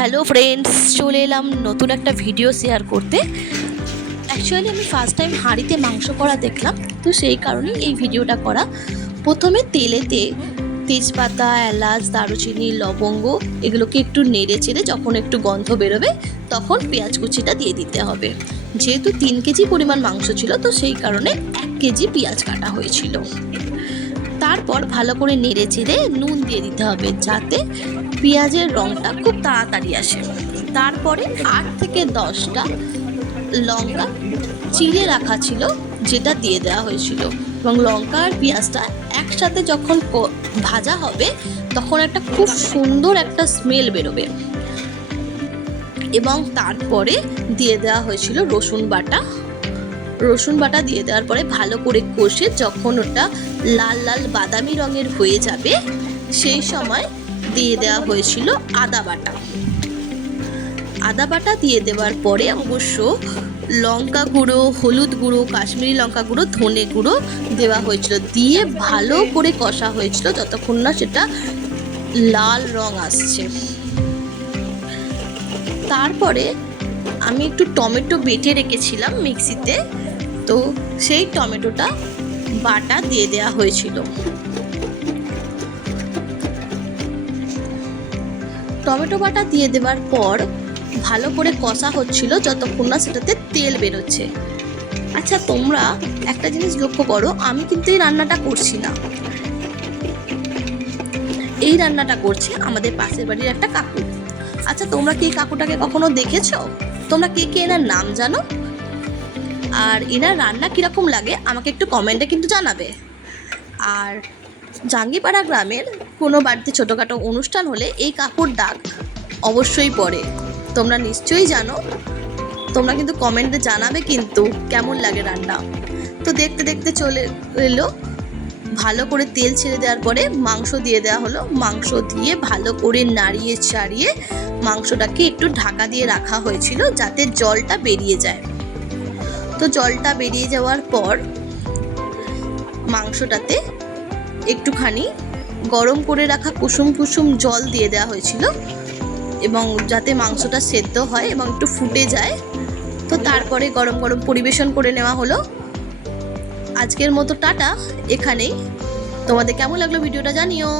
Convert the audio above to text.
Hello friends, চলে এলাম নতুন একটা ভিডিও শেয়ার করতে। অ্যাকচুয়ালি আমি ফার্স্ট টাইম হাঁড়িতে মাংস করা দেখলাম, তো সেই কারণেই এই ভিডিওটা করা। প্রথমে তেলেতে তেজপাতা, এলাচ, দারুচিনি, লবঙ্গ এগুলোকে একটু নেড়ে চেড়ে যখন একটু গন্ধ বেরোবে তখন পেঁয়াজ কুচিটা দিয়ে দিতে হবে। যেহেতু 3 কেজি পরিমাণ মাংস ছিল, তো সেই কারণে 1 কেজি পেঁয়াজ কাটা হয়েছিল। তারপর ভালো করে নেড়ে চেড়ে নুন দিয়ে দিতে হবে যাতে পেঁয়াজের রঙটা খুব তাড়াতাড়ি আসে। তারপরে 8 থেকে 10টা লঙ্কা চিড়ে রাখা ছিল যেটা দিয়ে দেওয়া হয়েছিল, এবং লঙ্কা আর পেঁয়াজটা একসাথে যখন ভাজা হবে তখন একটা খুব সুন্দর একটা স্মেল বেরোবে। এবং তারপরে দিয়ে দেওয়া হয়েছিল রসুন বাটা দিয়ে দেওয়ার পরে ভালো করে কষে যখন ওটা লাল লাল বাদামি রঙের হয়ে যাবে সেই সময় দিয়ে দেওয়া হয়েছিল আদা বাটা দিয়ে দেওয়ার পরে অবশ্য লঙ্কা গুঁড়ো, হলুদ গুঁড়ো, কাশ্মীরি লঙ্কা গুঁড়ো, ধনে গুঁড়ো দেওয়া হয়েছিল, দিয়ে ভালো করে কষা হয়েছিল যতক্ষণ না সেটা লাল রং আসছে। তারপরে আমি একটু টমেটো বেটে রেখেছিলাম মিক্সিতে, তো সেই টমেটোটা বাটা দিয়ে দেওয়া হয়েছিল। টমেটো বাটা দিয়ে দেওয়ার পর ভালো করে কষা হচ্ছিল যতক্ষণ না সেটাতে তেল বেরোচ্ছে। আচ্ছা, তোমরা একটা জিনিস লক্ষ্য করো, আমি কিন্তু এই রান্নাটা করছি না, এই রান্নাটা করছে আমাদের পাশের বাড়ির একটা কাকু। আচ্ছা, তোমরা কি এই কাকুটাকে কখনো দেখেছো? তোমরা কে কে এনার নাম জানো? আর এনার রান্না কীরকম লাগে আমাকে একটু কমেন্টে কিন্তু জানাবে। আর জাঙ্গিপাড়া গ্রামের কোনো বাড়িতে ছোটোখাটো অনুষ্ঠান হলে এই কাকুর ডাক অবশ্যই পড়ে, তোমরা নিশ্চয়ই জানো। তোমরা কিন্তু কমেন্টে জানাবে কিন্তু কেমন লাগে রান্না। তো দেখতে দেখতে চলে এলো, ভালো করে তেল ছেড়ে দেওয়ার পরে মাংস দিয়ে দেওয়া হলো। মাংস দিয়ে ভালো করে নাড়িয়ে চাড়িয়ে মাংসটাকে একটু ঢাকা দিয়ে রাখা হয়েছিল যাতে জলটা বেরিয়ে যায়। তো জলটা বেরিয়ে যাওয়ার পর মাংসটাতে একটুখানি গরম করে রাখা কুসুম কুসুম জল দিয়ে দেওয়া হয়েছিল, এবং যাতে মাংসটা সেদ্ধ হয় এবং একটু ফুটে যায়। তো তারপরে গরম গরম পরিবেশন করে নেওয়া হলো। আজকের মতো টাটা, এখানেই। তোমাদের কেমন লাগলো ভিডিওটা জানিও।